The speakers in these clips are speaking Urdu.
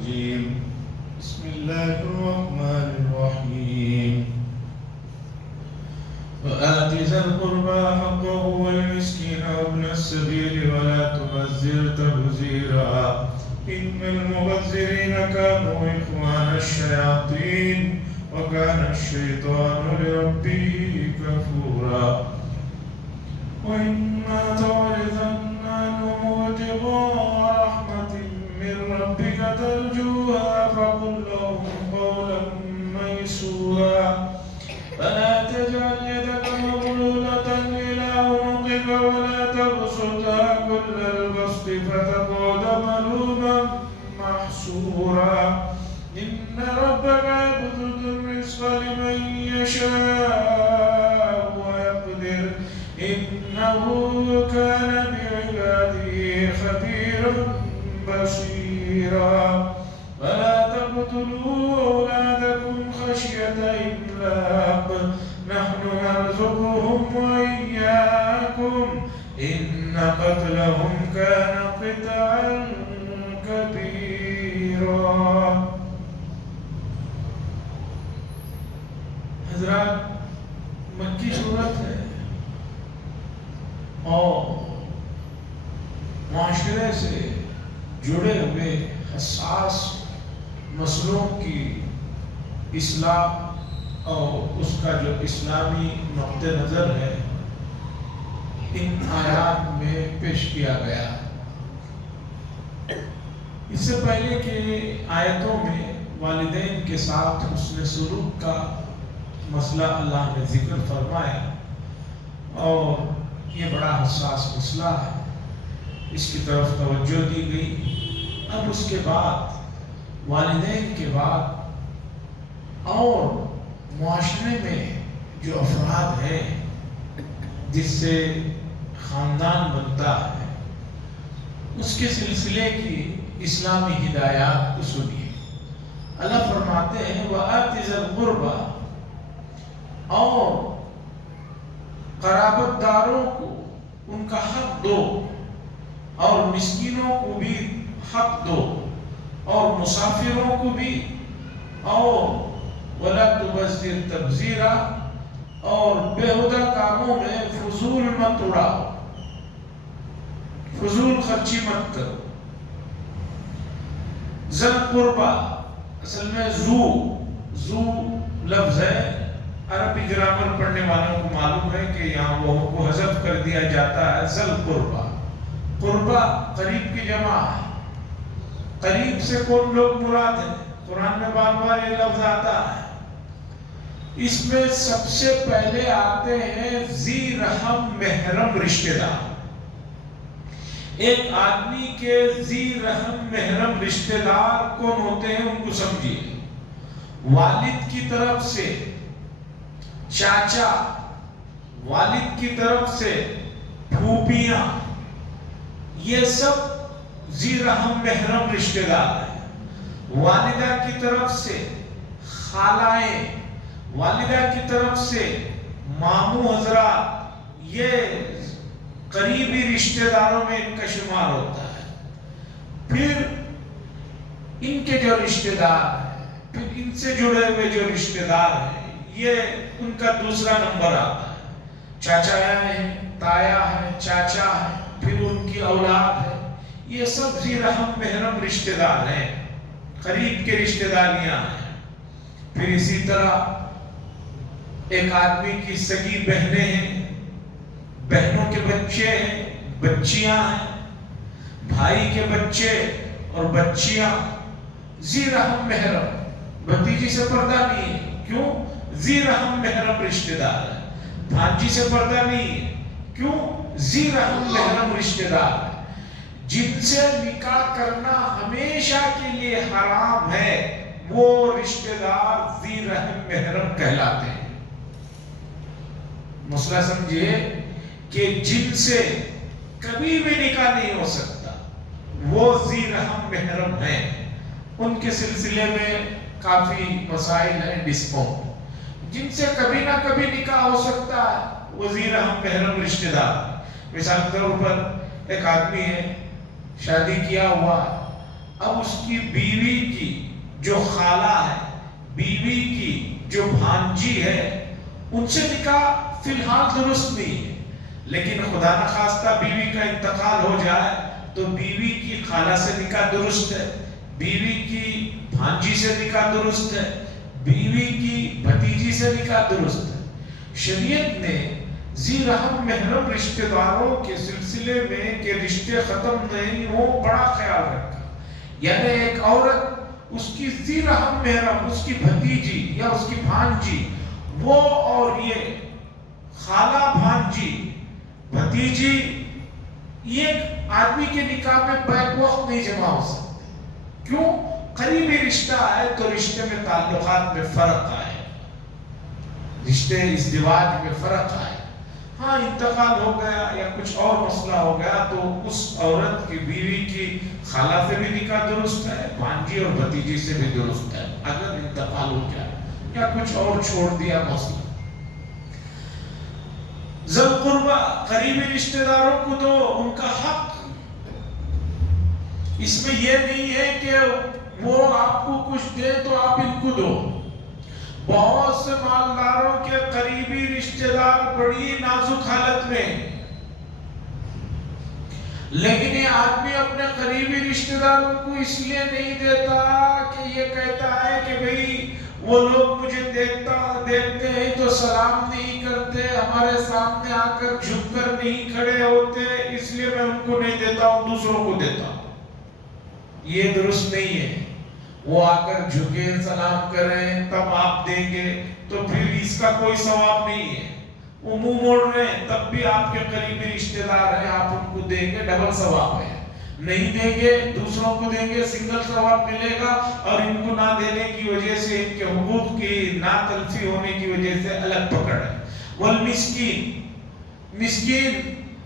الرجيم بسم الله الرحمن الرحيم وآت ذا القربى حقه والمسكين وابن السبيل ولا تبذر تبذيرا إن المبذرين كانوا إخوان الشياطين وكان الشيطان لربه كفورا وإما تعرضن عنهم ابتغاء رحمة من ربك ترجوها فقل لهم قولا ميسورا فلا تجعل يدك مغلولة إلى عنقك ولا تبسطها كل البسط فتقعد ملوما محسورا إن ربك يبسط الرزق لمن يشاء ويقدر إنه كان بعباده خبيرا بصيرا فلا تقتلوا أولادكم خشية إملاق نحن نرزقهم وإياكم إن قتلهم كان قطعا كبيرا. حضرات مکی صورت ہے اور معاشرے سے جڑے ہوئے حساس مسئلوں کی اصلاح اور اس کا جو اسلامی نقطہ نظر ہے ان آیات میں پیش کیا گیا. اس سے پہلے کے آیتوں میں والدین کے ساتھ حسن سلوک کا مسئلہ اللہ نے ذکر فرمایا اور یہ بڑا حساس مسئلہ ہے، اس کی طرف توجہ دی گئی. اب اس کے بعد والدین کے بعد اور معاشرے میں جو افراد ہیں جس سے خاندان بنتا ہے اس کے سلسلے کی اسلامی ہدایات کو سنیے. اللہ فرماتے ہیں وَآتِ ذَا الْقُرْبَى، اور قرابت داروں کو ان کا حق دو اور مسکینوں کو بھی حق دو اور مسافروں کو بھی، اور وَلَا تُبَذِّرْ تَبْذِيرًا، اور بیہودہ کاموں میں فضول مت اڑاؤ، فضول خرچی مت کرو. ذَا الْقُرْبَى اصل میں زو لفظ ہے. عربی گرامر پڑھنے والوں کو معلوم ہے کہ یہاں وہ کو حذف کر دیا جاتا ہے. ذَا الْقُرْبَى، قربہ قریب کی جمع ہے. قریب سے کون لوگ مراد ہیں؟ قرآن میں بار بار یہ لفظ آتا ہے. اس میں سب سے پہلے آتے ہیں ذی رحم محرم رشتہ دار. ایک آدمی کے ذی رحم محرم رشتہ دار کون ہوتے ہیں ان کو سمجھیے. والد کی طرف سے چاچا، والد کی طرف سے پھوپھیاں، یہ سب ذی رحم محرم رشتہ دار ہیں. والدہ کی طرف سے خالائیں، والدہ کی طرف سے ماموں حضرات، یہ قریبی رشتہ داروں میں ان کا شمار ہوتا ہے. پھر ان کے جو رشتہ دار ہیں، پھر ان سے جڑے ہوئے جو رشتہ دار ہیں، یہ ان کا دوسرا نمبر آتا ہے. چاچا ہیں، تایا ہیں، چاچا ہیں، پھر ان کی اولاد ہے. یہ سب ذی رحم محرم رشتہ دار ہیں، قریب کے رشتہ داریاں ہیں. پھر اسی طرح ایک آدمی کی سگی بہنیں ہیں، بہنوں کے بچے ہیں، بچیاں ہیں، بھائی کے بچے اور بچیاں، ذی رحم محرم. بھتیجی سے پردہ نہیں ہے، کیوں؟ ذی رحم محرم رشتہ دار ہے. بھانجی سے پردہ نہیں ہے، کیوں؟ ذی رحم محرم رشتہ دار ہے. جن سے نکاح کرنا ہمیشہ کے لیے حرام ہے وہ رشتہ دار ذی رحم محرم کہلاتے ہیں. مسئلہ سمجھیے کہ جن سے کبھی بھی نکاح نہیں ہو سکتا وہ ذی رحم محرم ہیں. ان کے سلسلے میں کافی مسائل ہیں ڈسپوٹ. جن سے کبھی نہ کبھی نکاح ہو سکتا ہے وہ ذی رحم محرم رشتہ دار. مثال کے طور پر ایک آدمی ہے، شادی کیا ہوا، اب اس کی بیوی کی جو خالہ ہے، بیوی کی جو بھانجی ہے، ان سے نکاح فی الحال درست نہیں ہے، لیکن خدا نخواستہ بیوی کا انتقال ہو جائے تو بیوی کی خالہ سے نکاح درست ہے، بیوی کی بھانجی سے نکاح درست ہے، بیوی کی بھتیجی سے نکاح درست ہے۔ شریعت نے ذی رحم محرم رشتہ داروں کے سلسلے میں کہ رشتے ختم نہیں ہو بڑا خیال رکھا، یعنی ایک عورت اس کی ذی رحم محرم، اس کی بھتیجی یا اس کی بھانجی، وہ اور یہ خالہ بھانجی بھتیجی ایک آدمی کے نکاح میں بیک وقت نہیں جمع ہو سکتے۔ کیوں؟ قریبی رشتہ ہے تو رشتے میں تعلقات میں فرق آئے، رشتے ازدواج میں فرق آئے۔ ہاں انتقال ہو گیا یا کچھ اور مسئلہ ہو گیا تو اس عورت کی بیوی کی خالہ سے بھی نکاح درست ہے، بھانجی اور بھتیجی سے بھی درست ہے اگر انتقال ہو گیا یا کچھ اور چھوڑ دیا مسئلہ۔ ذل قربہ قریبی رشتہ داروں کو دو ان کا حق، اس میں یہ نہیں ہے کہ وہ آپ کو کچھ دے تو آپ ان کو دو۔ بہت سے مالداروں کے قریبی رشتہ دار بڑی نازک حالت میں، لیکن یہ آدمی اپنے قریبی رشتہ داروں کو اس لیے نہیں دیتا کہ یہ کہتا ہے کہ بھئی وہ لوگ مجھے دیکھتے ہیں تو سلام نہیں کرتے، ہمارے سامنے آ کر جھک کر نہیں کھڑے ہوتے، اس لیے میں ان کو نہیں دیتا ہوں، دوسروں کو دیتا ہوں۔ یہ درست نہیں ہے۔ وہ آ کر جھکے سلام کریں تب آپ دیں گے تو پھر اس کا کوئی ثواب نہیں ہے۔ وہ منہ موڑ رہے ہیں تب بھی آپ کے قریبی رشتہ دار ہیں، آپ ان کو دیں گے ڈبل ثواب ہے، نہیں دیں گے دوسروں کو دیں گے سنگل ثواب ملے گا، اور ان کو نہ دینے کی وجہ سے ان کے حقوق کی نا تلفی ہونے کی وجہ سے الگ پکڑ ہے۔ والمسکین، مسکین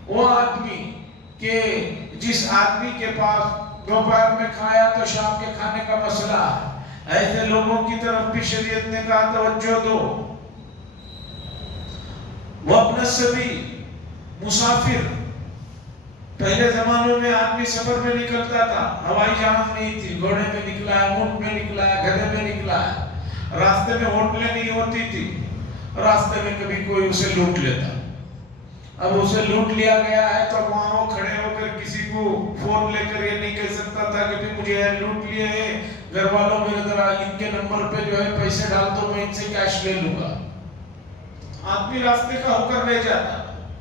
وہ آدمی کہ جس آدمی کے پاس دوپہر میں کھایا تو شام کے کھانے کا مسئلہ ہے، ایسے لوگوں کی طرف بھی شریعت نے کہا توجہ دو۔ وابن السبیل، مسافر، پہلے زمانوں میں آدمی سفر میں نکلتا تھا، ہوائی جہاز نہیں تھی، گھوڑے میں نکلا ہے، اونٹ میں نکلا ہے، گدھے میں نکلا ہے، راستے میں ہوٹلیں نہیں ہوتی تھی، راستے میں کبھی کوئی اسے لوٹ لیتا، اب اسے لوٹ لیا گیا ہے تو وہاں وہ کھڑے ہو کر کسی کو فون لے کر یہ نہیں کہہ سکتا تھا کہ بھی مجھے لوٹ لیے ہیں، گھر والوں میں ذرا ان کے نمبر پہ جو ہے پیسے ڈال دو میں ان سے کیش لے لوں گا۔ آدمی راستے کا ہو کر رہ جاتا،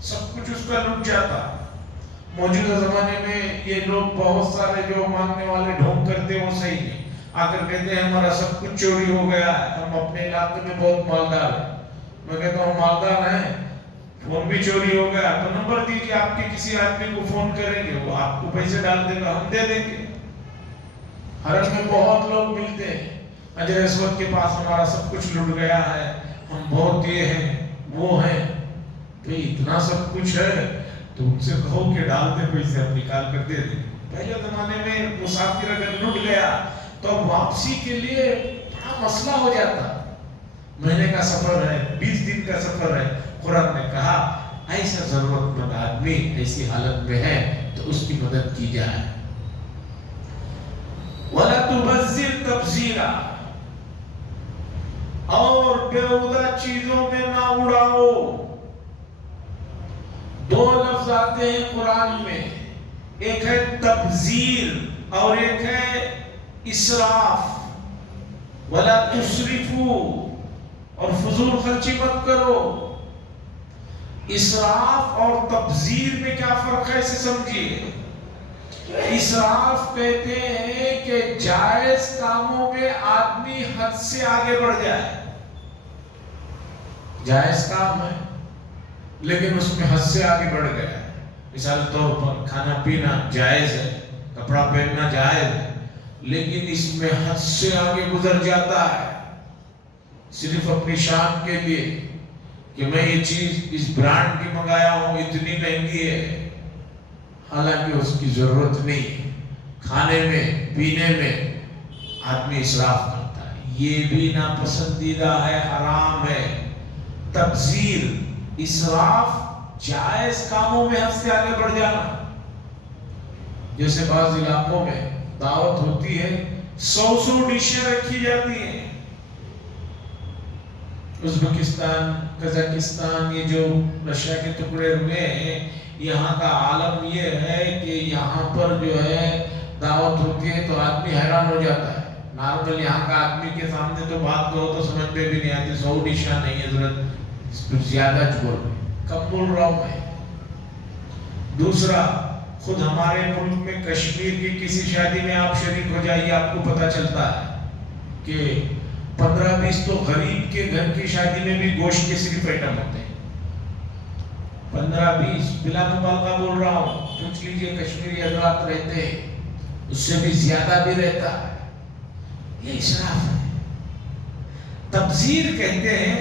سب کچھ اس کا لوٹ جاتا۔ موجودہ زمانے میں یہ لوگ بہت سارے جو مانگنے والے ڈھونگ کرتے ہیں وہ صحیح نہیں، آ کر کہتے ہیں ہمارا سب کچھ چوری ہو گیا ہے، ہم اپنے علاقے میں بہت مالدار ہیں۔ میں کہتا ہوں مالدار ہیں، فون بھی چوری ہو گیا تو نمبر دیجیے، آپ کے کسی آدمی کو فون کریں گے وہ آپ کو پیسے ڈال دے گا، ہم دے دیں گے۔ حرم میں بہت لوگ ملتے ہیں، اجر اسود کے پاس ہمارا سب کچھ لٹ گیا ہے، ہم بہت یہ ہیں وہ ہیں، کہ اتنا سب کچھ ہے تو ان سے کہو کہ ڈال دے پیسے، ہم نکال کر دے دیں۔ پہلے زمانے میں مسافر اگر لٹ گیا تو واپسی کے لیے بڑا مسئلہ ہو جاتا، مہینے کا سفر ہے، 20 دن کا سفر ہے۔ قرآن نے کہا ایسا ضرورت مند آدمی ایسی حالت میں ہے تو اس کی مدد کی جائے۔ وَلَا تُبَذِّرْ تَبْذِيرًا، اور بیہودہ چیزوں میں نہ اڑاؤ۔ دو لفظ آتے ہیں قرآن میں، ایک ہے تبذیر اور ایک ہے اسراف۔ وَلَا تُسْرِفُوا، اور فضول خرچی مت کرو۔ اسراف اور تبذیر میں کیا فرق ہے اسے سمجھیے۔ اسراف کہتے ہیں کہ جائز کاموں میں آدمی حد سے آگے بڑھ جائے، جائز کام ہے لیکن اس میں حد سے آگے بڑھ گیا ہے۔ مثال طور پر کھانا پینا جائز ہے، کپڑا پہننا جائز ہے، لیکن اس میں حد سے آگے گزر جاتا ہے، صرف اپنی شان کے لیے کہ میں یہ چیز اس برانڈ کی منگایا ہوں، اتنی مہنگی ہے، حالانکہ اس کی ضرورت نہیں۔ کھانے میں پینے میں آدمی اسراف کرتا ہے، یہ بھی ناپسندیدہ ہے، حرام ہے۔ تبذیر، اسراف، جائز کاموں میں حد سے آگے بڑھ جانا۔ جیسے بعض علاقوں میں دعوت ہوتی ہے، 100 ڈشیں رکھی جاتی ہیں۔ ازبکستان، قزاقستان، یہ جو رشیا کے ٹکڑے ہوئے ہیں، یہاں کا عالم یہ ہے کہ یہاں پر جو ہے دعوت ہوتی ہے تو آدمی حیران ہو جاتا ہے۔ نارمل یہاں کا آدمی کے سامنے تو بات کرو تو سمجھ میں بھی نہیں آتی، 100 ڈشیں نہیں حضرت، زیادہ بول رہے کم بول رہا ہوں میں۔ دوسرا، خود ہمارے ملک میں کشمیر کی کسی شادی میں آپ شریک ہو جائیے، آپ کو پتہ چلتا ہے کہ 15-20 تو غریب کے گھر کی شادی میں بھی گوشت کے صرف آئٹم ہوتے ہیں۔ 15-20 بلا مبالغہ بول رہا ہوں، پوچھ لیجئے کشمیری حضرات رہتے ہیں، اس سے بھی زیادہ بھی رہتا ہے۔ یہ اسراف ہے۔ تبذیر کہتے ہیں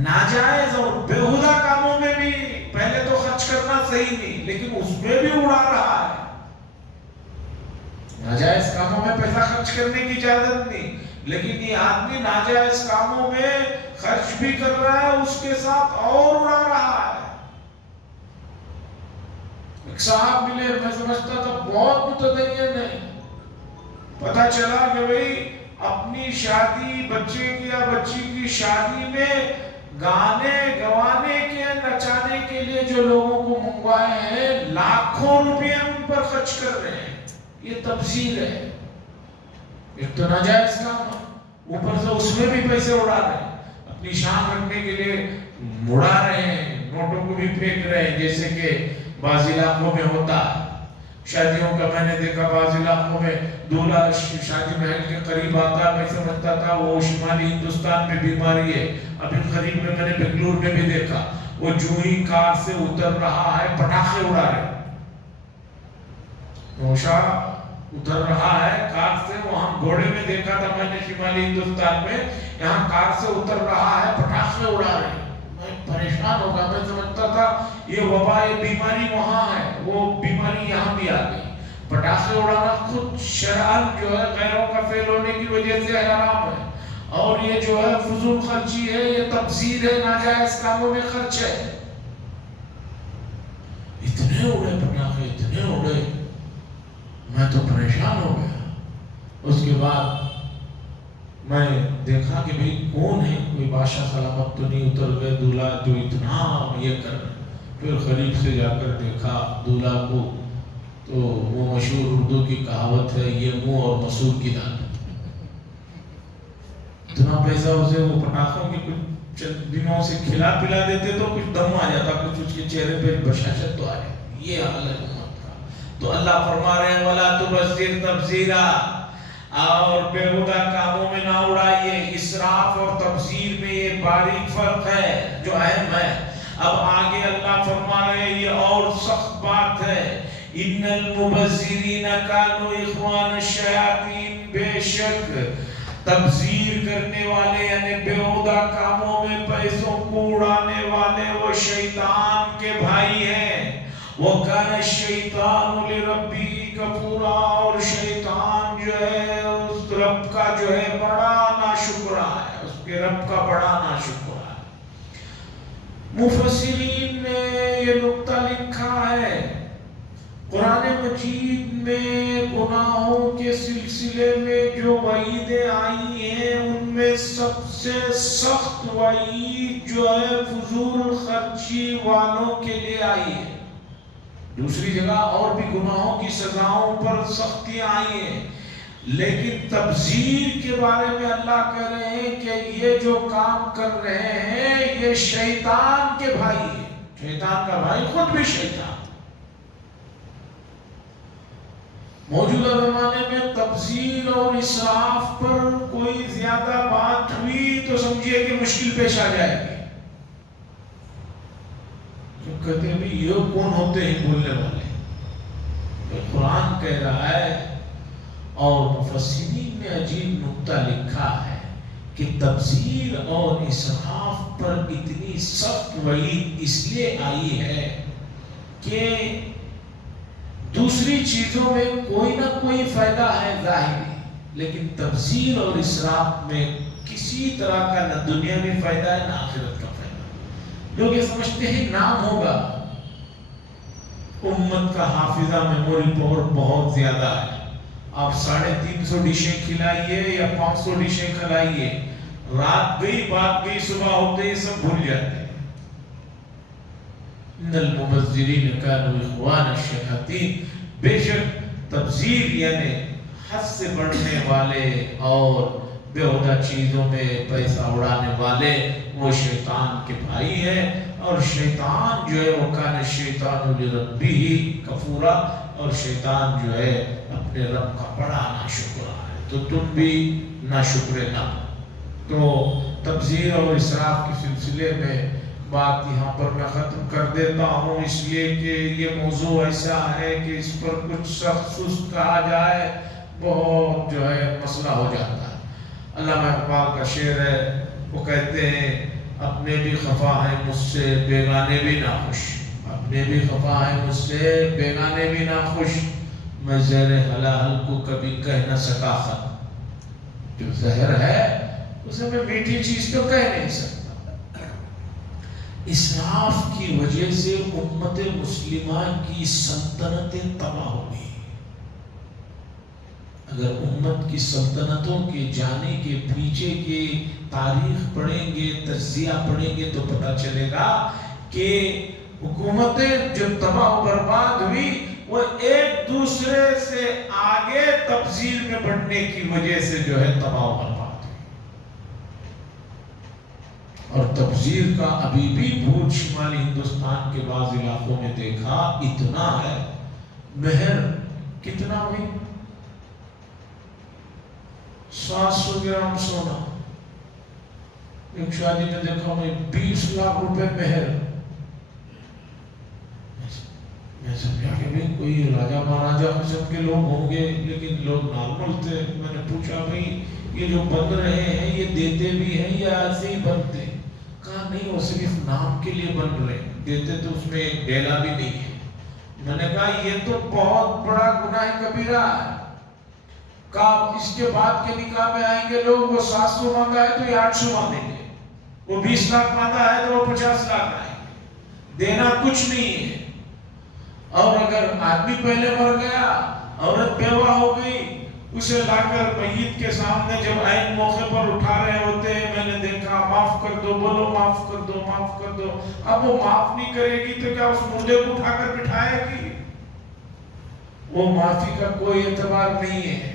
ناجائز اور بیہودہ کاموں میں بھی پہلے تو خرچ کرنا صحیح نہیں، لیکن اس میں بھی اڑا رہا ہے۔ ناجائز کاموں میں پیسہ خرچ کرنے کی اجازت نہیں، لیکن یہ آدمی ناجائز کاموں میں خرچ بھی کر رہا ہے، اس کے ساتھ اور اڑا رہا ہے۔ ایک صاحب ملے، میں سمجھتا تھا بہت متدین ہے، پتہ چلا کہ بھئی اپنی شادی، بچے کی یا بچی کی شادی میں گانے گوانے کے، نچانے کے لیے جو لوگوں کو منگوائے ہیں، لاکھوں روپے ان پر خرچ کر رہے ہیں۔ یہ تبذیر ہے۔ ایک تو ناجائز کام ہے، اوپر سے اس میں بھی پیسے اڑا رہے ہیں، اپنی شان رکھنے کے لیے اڑا رہے ہیں، نوٹوں کو بھی پھینک رہے ہیں، جیسے کہ بعض علاقوں میں ہوتا ہے۔ شادیوں کا میں نے دیکھا بعض علاقوں میں دولہا شادی محل کے قریب آتا، میں سمجھتا تھا وہ شمالی ہندوستان میں بیماری ہے۔ ابھی قریب میں نے بنگلور میں بھی دیکھا، وہ جو ہی کار سے اتر رہا ہے پٹاخے اڑا رہے، نوشا اتر رہا ہے کار سے، وہاں گھوڑے میں دیکھا تھا میں نے شمالی ہندوستان میں، یہاں کار سے اتر رہا ہے پٹاخے اڑا رہے۔ میں پریشان ہو گیا، میں سمجھتا تھا یہ وبا، یہ بیماری وہاں ہے، وہ بیماری یہاں بھی آ گئی۔ پٹاخے اڑانا خود شرعاً جو ہے غیروں کا فعل ہونے کی وجہ سے حرام ہے، اور یہ جو ہے فضول خرچی ہے، یہ تبذیر ہے، ناجائز کاموں میں خرچ ہے۔ اتنے اڑے پٹاخے، اتنے اڑے، میں تو پریشان ہو گیا۔ اس کے بعد میں دیکھا کہ بھئی کون ہے، کوئی بادشاہ سلامت تو نہیں اتر گئے دولہا جو اتنا یہ کر رہے۔ پھر قریب سے جا کر دیکھا دولہا کو، تو وہ مشہور اردو کی کہاوت ہے، یہ منہ اور مسور کی دال۔ اتنا پیسہ اسے وہ پٹاخوں کی کچھ چند دنوں سے کھلا پلا دیتے تو کچھ دم آ جاتا، کچھ اس کے چہرے پہ بشاشت تو آ جاتی۔ یہ حال ہے امت کا۔ تو اللہ فرما رہے ہیں وَلَا تُبَذِّرْ تَبْذِيرًا، اور بیہودہ کاموں میں نہ اڑائیے۔ اسراف اور تبذیر میں یہ باریک فرق ہے جو اہم ہے۔ اب آگے اللہ فرما رہے ہیں، یہ اور سخت بات ہے، ان المبذرین کانوا اخوان الشیاطین، بے شک تبذیر کرنے والے یعنی بیہودہ کاموں میں پیسوں کو اڑانے والے وہ شیطان کے بھائی ہیں۔ وَكَانَ الشَّيْطَانُ لِرَبِّهِ كَفُورًا، اور شیطان جو ہے اس رب کا جو ہے بڑا ناشکرا ہے، اس کے رب کا بڑا ناشکرا ہے۔ مفسرین نے یہ نقطہ لکھا ہے، قرآن مجید میں گناہوں کے سلسلے میں جو وعیدیں آئی ہیں، ان میں سب سے سخت وعید جو ہے فضول خرچی والوں کے لیے آئی ہے۔ دوسری جگہ اور بھی گناہوں کی سزاؤں پر سختیاں آئی ہیں، لیکن تبذیر کے بارے میں اللہ کہہ رہے ہیں کہ یہ جو کام کر رہے ہیں یہ شیطان کے بھائی ہیں۔ شیطان کا بھائی خود بھی شیطان۔ موجودہ زمانے میں تبذیر اور اسراف پر کوئی زیادہ بات ہوئی تو سمجھیے کہ مشکل پیش آ جائے گی۔ جو کہتے ہیں بھی یہ کون ہوتے ہیں بولنے والے، قرآن کہہ رہا ہے، اور مفسرین نے عجیب نقطہ لکھا ہے کہ تبذیر اور اسراف پر اتنی سخت وعید اس لیے آئی ہے کہ دوسری چیزوں میں کوئی نہ کوئی فائدہ ہے ظاہری، لیکن تبذیر اور اسراف میں کسی طرح کا نہ دنیا میں فائدہ ہے نہ آخرت کا فائدہ۔ لوگ یہ سمجھتے ہیں نام ہوگا، امت کا حافظہ میموری پاور بہت زیادہ ہے، آپ 350 ڈشیں کھلائیے یا 500 ڈشیں کھلائیے، رات گئی بات گئی، صبح ہوتے ہی سب بھول جاتے ہیں۔ ان المبذرین کانوا اخوان الشیاطین، بے شک تبذیر یعنی حد سے بڑھنے والے اور بیہودہ چیزوں میں پیسہ اڑانے والے وہ شیطان کے بھائی ہیں، اور شیطان جو ہے وہ کان الشیطان لربہ کفورا، اور شیطان جو ہے اپنے رب کا بڑا ناشکرا ہے، تو تم بھی ناشکرے نہ۔ تو تبذیر اور اسراف کے سلسلے میں بات یہاں پر میں ختم کر دیتا ہوں، اس لیے کہ یہ موضوع ایسا ہے کہ اس پر کچھ سخت سست کہا جائے بہت جو ہے مسئلہ ہو جاتا ہے۔ علامہ اقبال کا شعر ہے، وہ کہتے ہیں اپنے بھی خفا ہیں مجھ سے بیگانے بھی ناخوش، اپنے بھی خفا ہیں مجھ سے بیگانے بھی ناخوش، میں زہر حلال کو کبھی کہہ نہ سکا خط، جو زہر ہے اسے میں میٹھی چیز تو کہہ نہیں سکتا۔ اسراف کی وجہ سے امت مسلمہ کی سلطنتیں تباہ ہو گئی۔ اگر امت کی سلطنتوں کے جانے کے پیچھے کی تاریخ پڑھیں گے، تجزیہ پڑھیں گے، تو پتہ چلے گا کہ حکومتیں جو تباہ و برباد ہوئی وہ ایک دوسرے سے آگے تبذیر میں بڑھنے کی وجہ سے جو ہے تباہ و برباد ہوئی۔ اور تبذیر کا ابھی بھی بھوت شمالی ہندوستان کے بعض علاقوں میں دیکھا اتنا ہے۔ مہر کتنا ہوئی؟ 700 گرام سونا۔ ایک شادی میں دیکھا میں 20 لاکھ روپے مہر۔ میں سمجھا کہ بھئی کوئی راجہ مہاراجہ قسم کے لوگ ہوں گے، لیکن لوگ نارمل تھے۔ میں نے پوچھا بھئی یہ جو بن رہے ہیں یہ دیتے بھی ہیں یا ایسے ہی بنتے ہیں؟ کہا نہیں، وہ صرف نام کے لیے بن رہے ہیں، دیتے تو اس میں ایک ڈیلا بھی نہیں ہے۔ میں نے کہا یہ تو بہت بڑا گناہ کبیرہ ہے۔ کہا اس کے بعد کے نکاح میں آئیں گے لوگ، وہ 700 مانگا ہے تو یہ 800 مانگیں گے، وہ 20 لاکھ مانگا ہے تو وہ 50 لاکھ آئیں گے، دینا کچھ نہیں ہے۔ اور اگر آدمی پہلے مر گیا، عورت بیوہ ہو گئی، اسے لا کر میت کے سامنے جب عین موقع پر اٹھا رہے ہوتے ہیں، میں نے دیکھا معاف کر دو، بولو معاف کر دو، معاف کر دو۔ اب وہ معاف نہیں کرے گی تو کیا اس مردے کو اٹھا کر بٹھائے گی؟ وہ معافی کا کوئی اعتبار نہیں ہے۔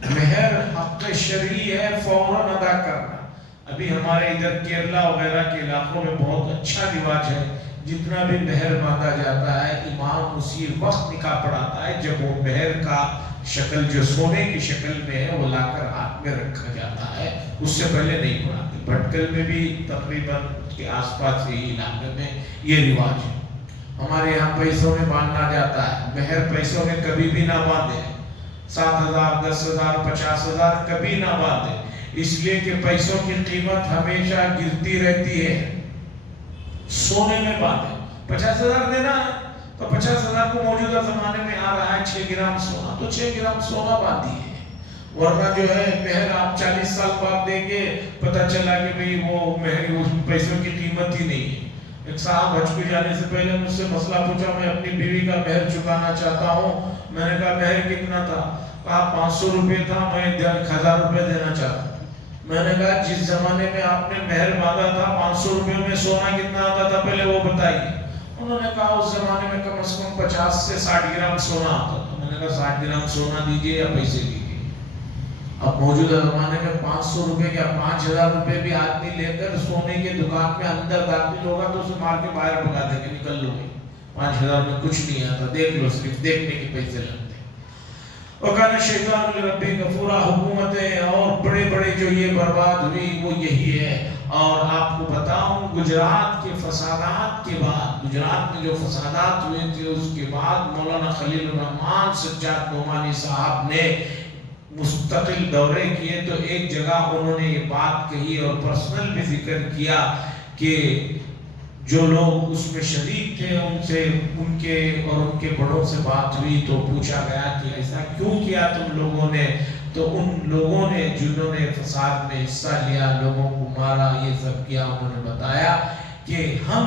مہر حق شرعی ہے، فوراً ادا کرنا۔ ابھی ہمارے ادھر کیرلا وغیرہ کے علاقوں میں بہت اچھا رواج ہے، جتنا بھی مہر مانگا جاتا ہے امام اسی وقت نکاح پڑھاتا ہے جب وہ مہر کا شکل جو سونے کی شکل میں ہے وہ لا کر ہاتھ میں رکھا جاتا ہے، اس سے پہلے نہیں پڑھاتے۔ بھٹکل میں بھی تقریباً کے آس پاس یہی علاقے میں یہ رواج ہے۔ ہمارے یہاں پیسوں میں باندھنا جاتا ہے، مہر پیسوں میں کبھی بھی نہ باندھے، 7,000 10,000 50,000 کبھی نہ باندھے، اس لیے کہ پیسوں کی قیمت ہمیشہ گرتی رہتی ہے۔ سونے میں باندھے، 50,000 دینا ہے تو 50,000 کو موجودہ زمانے میں آ رہا ہے 6 گرام سونا، تو 6 گرام سونا باندھی ہے۔ ورنہ جو ہے مہر آپ 40 سال بعد دیں گے، پتہ چلا کہ بھئی وہ مہر اس پیسوں کی قیمت ہی نہیں ہے۔ ایک صاحب حج کو جانے سے پہلے مجھ سے مسئلہ پوچھا، میں اپنی بیوی کا مہر چکانا چاہتا ہوں۔ میں نے کہا مہر کتنا تھا؟ کہا 500 روپے تھا، میں 1,000 روپے دینا چاہتا ہوں۔ میں نے کہا جس زمانے میں آپ نے مہر مانگا تھا 500 روپے میں سونا کتنا آتا تھا پہلے وہ بتائیے۔ انہوں نے کہا اس زمانے میں کم از کم 50 سے 60 گرام سونا آتا تھا۔ میں نے کہا 60 گرام سونا دیجئے یا پیسے دیجئے۔ اب موجودہ زمانے میں 500 روپے یا 5,000 روپے بھی آدمی لے کر سونے کے دکان میں اندر داخل ہوگا تو اسے مار کے باہر بھگا دیں گے، نکل لو گے، 5,000 میں کچھ نہیں آتا، دیکھ لو، صرف دیکھنے کے پیسے لگتے۔ وَكَانَ الشَّيْطَانُ لِرَبِّهِ كَفُورًا، حکومتیں اور بڑے بڑے جو یہ برباد ہوئی وہ یہی ہے۔ اور آپ کو بتاؤں گجرات کے فسادات کے بعد، گجرات میں جو فسادات ہوئے تھے اس کے بعد مولانا خلیل الرحمن سجاد نعمانی صاحب نے مستقل دورے کیے تو ایک جگہ انہوں نے یہ بات کہی اور پرسنل بھی ذکر کیا کہ جو لوگ اس میں شریک تھے ان سے ان کے بڑوں سے بات ہوئی تو پوچھا گیا کہ ایسا کیوں کیا تم لوگوں نے؟ تو ان لوگوں نے جنہوں نے فساد میں حصہ لیا، لوگوں کو مارا، یہ سب کیا، انہوں نے بتایا کہ ہم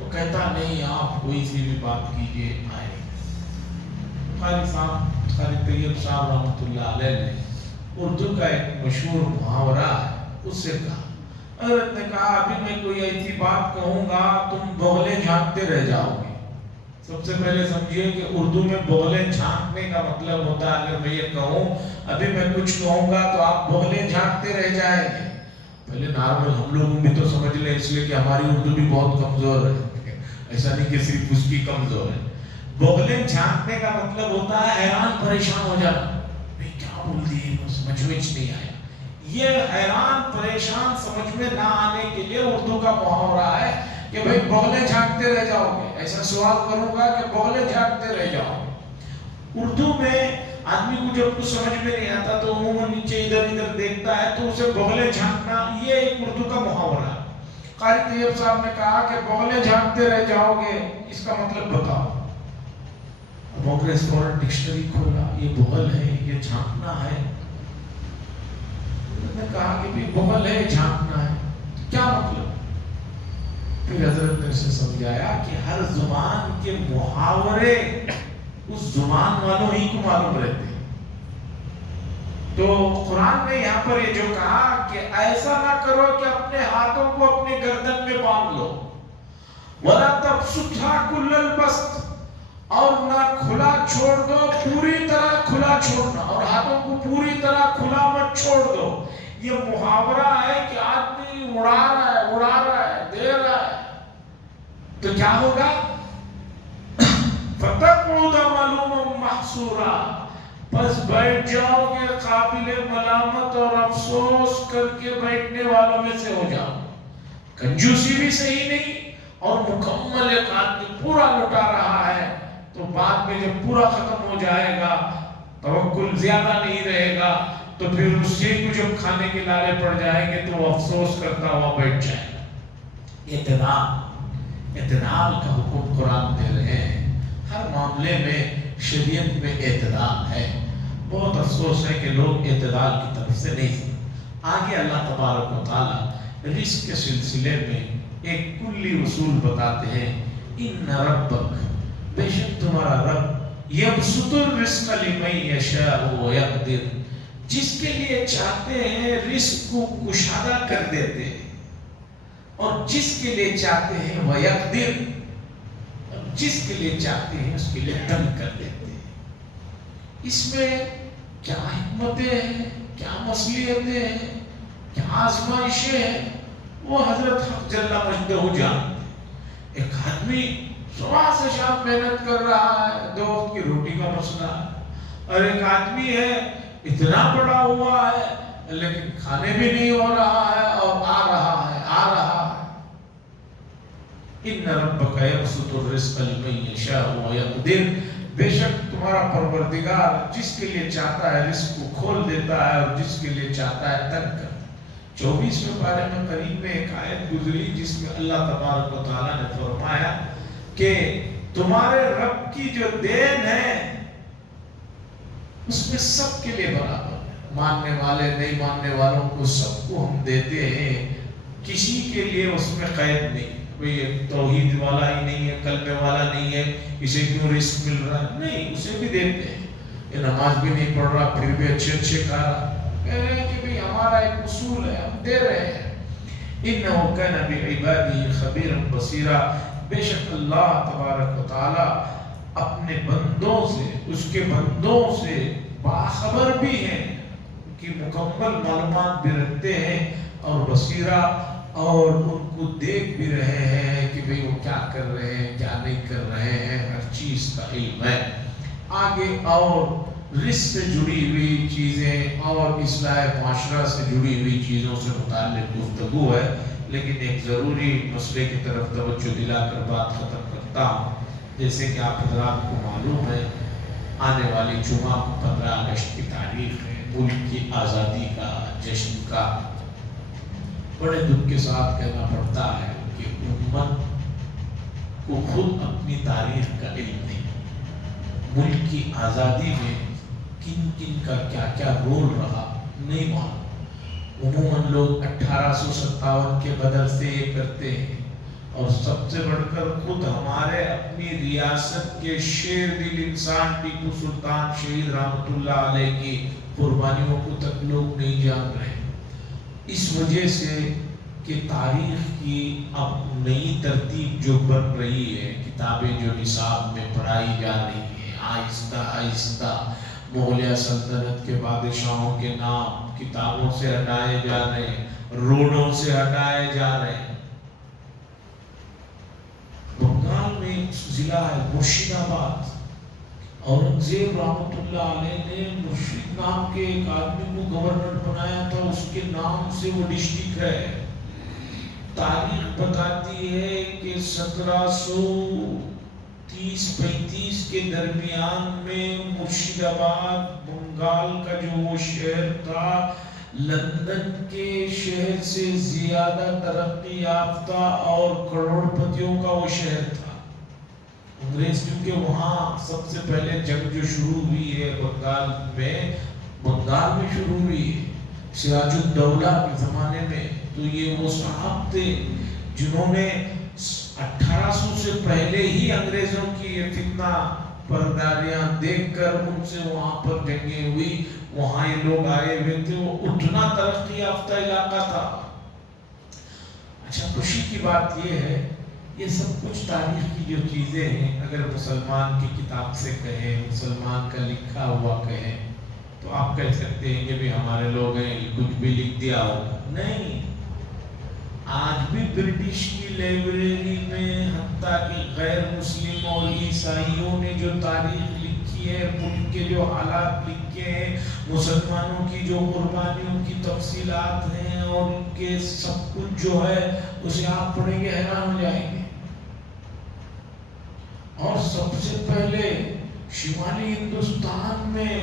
وہ کہتا نہیں آپ کوئی سی بھی بات کیجئے آئے. قاری طیب صاحب رحمۃ اللہ علیہ نے اردو کا ایک مشہور محاورہ ہے اس سے کہا، حضرت نے کہا ابھی میں کوئی ایسی بات کہوں گا تم بغلیں جھانکتے رہ جاؤ گے. سب سے پہلے سمجھیے کہ اردو میں بغلیں جھانکنے کا مطلب ہوتا ہے اگر میں یہ کہوں ابھی میں کچھ کہوں گا تو آپ بغلیں جھانکتے رہ جائیں گے. پہلے نارمل ہم لوگ بھی تو سمجھ لیں اس لیے کہ ہماری اردو بھی بہت کمزور ہے، ایسا نہیں کہ صرف اس کی کمزور ہے. بغلیں جھانکنے کا مطلب ہوتا ہے حیران پریشان ہو جانا، بھئی کیا بول دیے سمجھ میں نہیں آیا. یہ حیران پریشان سمجھ میں نہ آنے کے لیے اردو کا محاورہ ہے کہ بھئی بغلیں جھانکتے رہ جاؤ گے. ایسا سوال کروں گا کہ بغلیں جھانکتے رہ جاؤ گے. اردو میں آدمی کو جب کچھ سمجھ میں نہیں آتا تو عموماً نیچے ادھر ادھر دیکھتا ہے تو اسے بغلیں جھانکنا یہ ایک اردو کا محاورہ ہے. قاری طیب صاحب نے کہا کہ بغلیں جھانکتے رہ جاؤ گے اس کا مطلب بتاؤ. اب نے فوراً ڈکشنری کھولا، یہ بغل ہے یہ جھانکنا ہے. انہوں نے کہا کہ بغل ہے جھانکنا ہے کیا مطلب؟ پھر حضرت نے اسے سمجھایا کہ ہر زبان کے محاورے اس زبان والوں ہی کو معلوم رہتے ہیں. تو قرآن نے یہاں پر یہ جو کہا کہ ایسا نہ کرو کہ اپنے ہاتھوں کو اپنے گردن میں باندھ لو، وَلَا تَبْسُطْهَا كُلَّ الْبَسْطِ، اور نہ کھلا چھوڑ دو پوری طرح کھلا چھوڑنا، اور ہاتھوں کو پوری طرح کھلا مت چھوڑ دو. یہ محاورہ ہے کہ آدمی اڑا رہا ہے دے رہا ہے تو کیا ہوگا؟ فَتَقْعُدَ مَلُومًا مَحْسُورًا، بس بیٹھ جاؤ گے قابل ملامت اور افسوس کر کے بیٹھنے والوں میں سے ہو جاؤ. کنجوسی بھی صحیح نہیں اور مکمل ایک آدمی پورا لٹا رہا ہے تو بعد میں جب پورا ختم ہو جائے گا توکل زیادہ نہیں رہے گا تو پھر اسی کو جب کھانے کے لالے پڑ جائیں گے تو وہ افسوس کرتا ہوا بیٹھ جائے گا. اعتدال کا حکم قرآن دے رہے ہیں. ہر معاملے میں شریعت میں اعتدال ہے. بہت افسوس ہے کہ لوگ اعتدال کی طرف سے نہیں. آگے اللہ تبارک و تعالی رزق کے سلسلے میں ایک کلی اصول بتاتے ہیں. ان ربک، بے شک تمہارا رب، یبسط الرزق لمن یشاء ویقدر، جس کے لیے چاہتے ہیں رزق کو کشادہ کر دیتے ہیں اور جس کے لیے چاہتے ہیں ویقدر، جس کے لیے چاہتے ہیں اس کے لیے تنگ کر دیتے ہیں. اس میں کیا حکمتیں ہیں، کیا مصلحتیں ہیں، کیا آزمائشیں ہیں، وہ حضرت حق جل مجدہ جانتے. ایک آدمی صبح سے شام محنت کر رہا ہے، 2 وقت کی روٹی کا مسئلہ ہے، اور ایک آدمی ہے اتنا بڑا ہوا ہے لیکن کھانے بھی نہیں ہو رہا ہے اور آ رہا ہے. ان ربک یبسط الرزق لمن یشاء ویقدر، بے شک تمہارا پروردگار جس کے لیے چاہتا ہے رزق کو کھول دیتا ہے اور جس کے لیے چاہتا ہے تنگ کرتا ہے. 24ویں پارے میں قریب میں ایک آیت گزری جس میں اللہ تبارک و تعالیٰ نے فرمایا کہ تمہارے رب کی جو دین ہے اس میں سب کے لیے برابر ہے. ماننے والے نہیں ماننے والوں کو سب کو ہم دیتے ہیں، کسی کے لیے اس میں قید نہیں. کوئی توحید والا ہی نہیں ہے، کلمے والا نہیں ہے، اسے کیوں رزق مل رہا ہے؟ نہیں، اسے بھی دیتے ہیں. یہ نماز بھی نہیں پڑھ رہا پھر بھی اچھے کھا رہا. کہہ رہے ہیں کہ ہمارا ایک اصول ہے، ہم دے رہے ہیں. انہ کان بعبادہ خبیرا بصیرا، بے شک اللہ تبارک و تعالی اپنے بندوں سے، اس کے بندوں سے باخبر بھی ہیں، کہ مکمل معلومات بھی رکھتے ہیں، اور بصیرہ، اور ان کو دیکھ بھی رہے ہیں کہ بھئی وہ کیا کر رہے ہیں کیا نہیں کر رہے ہیں، ہر چیز کا علم ہے. آگے اور رزق سے جڑی ہوئی چیزیں اور اصلاح معاشرہ سے جڑی ہوئی چیزوں سے متعلق گفتگو ہے، لیکن ایک ضروری مسئلے کی طرف توجہ دلا کر بات ختم کرتا ہوں. جیسے کہ آپ حضرات کو معلوم ہے آنے والی جمعہ کو 15 اگست کی تاریخ ہے، ملک کی آزادی کا جشن کا. بڑے دکھ کے ساتھ کہنا پڑتا ہے کہ امت کو خود اپنی تاریخ کا علم نہیں. ملک کی آزادی میں کن کن کا کیا کیا رول رہا نہیں معلوم. عموماً لوگ 1857 کے بدر سے یہ کرتے ہیں، اور سب سے بڑھ کر خود ہمارے اپنی ریاست کے شیر دل انسان ٹیپو سلطان شہید رحمت اللہ علیہ کی قربانیوں کو تک لوگ نہیں جان رہے. اس وجہ سے کہ تاریخ کی اب نئی ترتیب جو بن رہی ہے، کتابیں جو نصاب میں پڑھائی جا رہی ہیں، آہستہ آہستہ مغلیہ سلطنت کے بادشاہوں کے نام کتابوں سے ہٹائے جا رہے ہیں، روڈوں سے ہٹائے جا رہے ہیں. بنگال میں ایک ضلع ہے مرشد آباد، اورنگزیب رحمت اللہ علیہ نے مرشد نام کے ایک آدمی کو گورنر بنایا تھا، اس کے نام سے وہ ڈسٹرکٹ ہے. تاریخ بتاتی ہے کہ 1730-35 کے درمیان میں مرشد آباد بنگال کا جو وہ شہر تھا، لندن کے شہر سے زیادہ ترقی یافتہ اور کروڑ پتیوں کا وہ شہر تھا. انگریز کیونکہ وہاں سب سے پہلے جنگ جو شروع ہوئی ہے بنگال میں شروع ہوئی ہے سراج الدولہ کے زمانے میں. تو یہ وہ صاحب تھے جنہوں نے 1800 سے پہلے ہی انگریزوں کی یہ فتنہ پرداریاں دیکھ کر ان سے وہاں پر جنگیں ہوئی، وہاں یہ لوگ آئے ہوئے تھے. وہ اتنا ترقی یافتہ علاقہ تھا. اچھا، خوشی کی بات یہ ہے، یہ سب کچھ تاریخ کی جو چیزیں ہیں اگر مسلمان کی کتاب سے کہیں، مسلمان کا لکھا ہوا کہیں، تو آپ کہہ سکتے ہیں کہ بھی ہمارے لوگ ہیں کچھ بھی لکھ دیا ہوگا. نہیں، آج بھی برٹش کی لائبریری میں حتیٰ کہ غیر مسلم اور عیسائیوں نے جو تاریخ لکھی ہے، ملک کے جو حالات لکھے ہیں، مسلمانوں کی جو قربانیوں کی تفصیلات ہیں اور ان کے سب کچھ جو ہے، اسے آپ پڑھیں گے حیران ہو جائیں گے. اور سب سے پہلے شمالی ہندوستان میں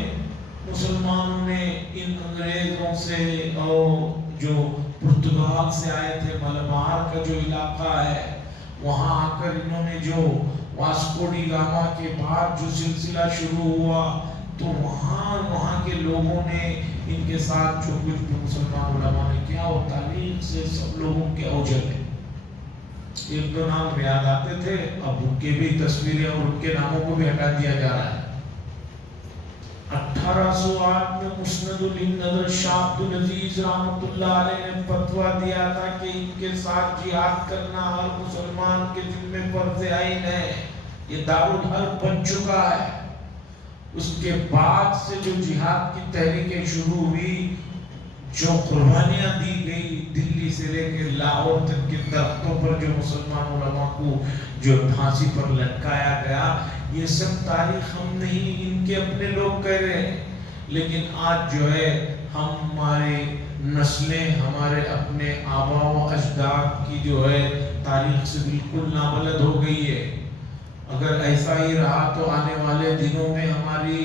مسلمانوں نے ان انگریزوں سے اور جو پرتگال سے آئے تھے، ملبار کا جو علاقہ ہے، وہاں آ کر انہوں نے جو واسکو ڈی گاما کے بعد جو سلسلہ شروع ہوا، تو وہاں کے لوگوں نے ان کے ساتھ جو کچھ مسلمان علماء نے کیا، وہ تاریخ سے سب لوگوں کے اوجل ہے. ایک دو نام یاد آتے تھے، اب ان کے بھی تصویریں اور ان کے ناموں کو بھی ہٹا دیا جا رہا ہے. 1808 میں مسند الہند حضرت شاہ عبد العزیز رحمت اللہ علیہ نے فتویٰ دیا تھا کہ ان کے ساتھ جہاد کرنا ہر مسلمان کے ذمہ فرض عین ہے. یہ دارالحرب بن چکا ہے. اس کے بعد سے جو جہاد کی تحریکیں شروع ہوئی، جو قربانیاں دی گئی، دلی سے لے کے لاہور تک کے درختوں پر جو مسلمان علماء کو جو پھانسی پر لٹکایا گیا، یہ سب تاریخ ہم نہیں، ان کے اپنے لوگ کہہ رہے ہیں. لیکن آج جو ہے ہمارے نسلیں، ہمارے اپنے آباء و اجداد کی جو ہے تاریخ سے بالکل نابلد ہو گئی ہے. اگر ایسا ہی رہا تو آنے والے دنوں میں ہماری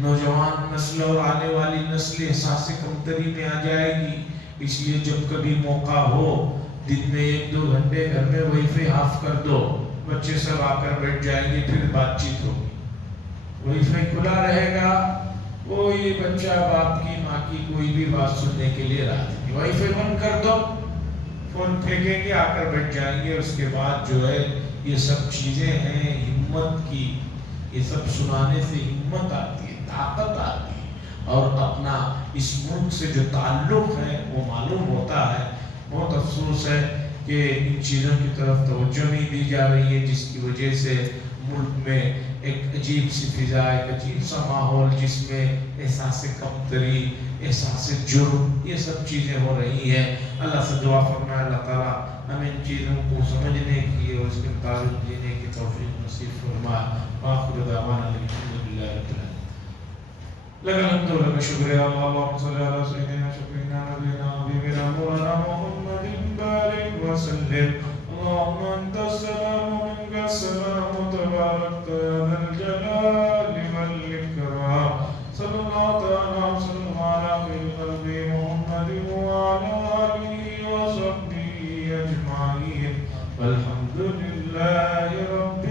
نوجوان نسل اور آنے والی نسل احساس کمتری میں آ جائے گی. اس لیے جب کبھی موقع ہو، دن میں 1-2 گھنٹے گھر میں وائی فائی آف کر دو، بچے سب آ کر بیٹھ جائیں گے، پھر بات چیت ہوگی. وائی فائی کھلا رہے گا، کوئی بچہ باپ کی ماں کی کوئی بھی بات سننے کے لیے راضی نہیں. وائی فائی بند کر دو، فون پھینکیں گے، آ کر بیٹھ جائیں گے. اس کے بعد جو ہے یہ سب چیزیں ہیں ہمت کی، یہ سب سنانے سے ہمت آتی ہے، طاقت آتی ہے، اور اپنا اس ملک سے جو تعلق ہے وہ معلوم ہوتا ہے. بہت افسوس ہے کہ ان چیزوں کی طرف توجہ نہیں دی جا رہی ہے، جس کی وجہ سے ملک میں ایک عجیب سی فضا، ایک عجیب سا ماحول، جس میں احساس کمتری، احساس جرم، یہ سب چیزیں ہو رہی ہیں. اللہ سے دعا فرمائے اللہ تعالیٰ ہمیں ان چیزوں کو سمجھنے کی اور اس کے مطابق جینے کی توفیق نصیب فرمائے. آخر دعوانا الحمدللہ رب العالمین. لك الحمد ولك الشكر يا الله. اللهم صل على سيدنا شفيعنا نبينا حبيبنا مولانا محمد بارك وسلم. اللهم انت السلام ومنك السلام تبارك يا ذا الجلال والاكرام. صلى الله تعالى وسلم على خير خلقه محمد وعلى اله وصحبه اجمعين والحمد لله رب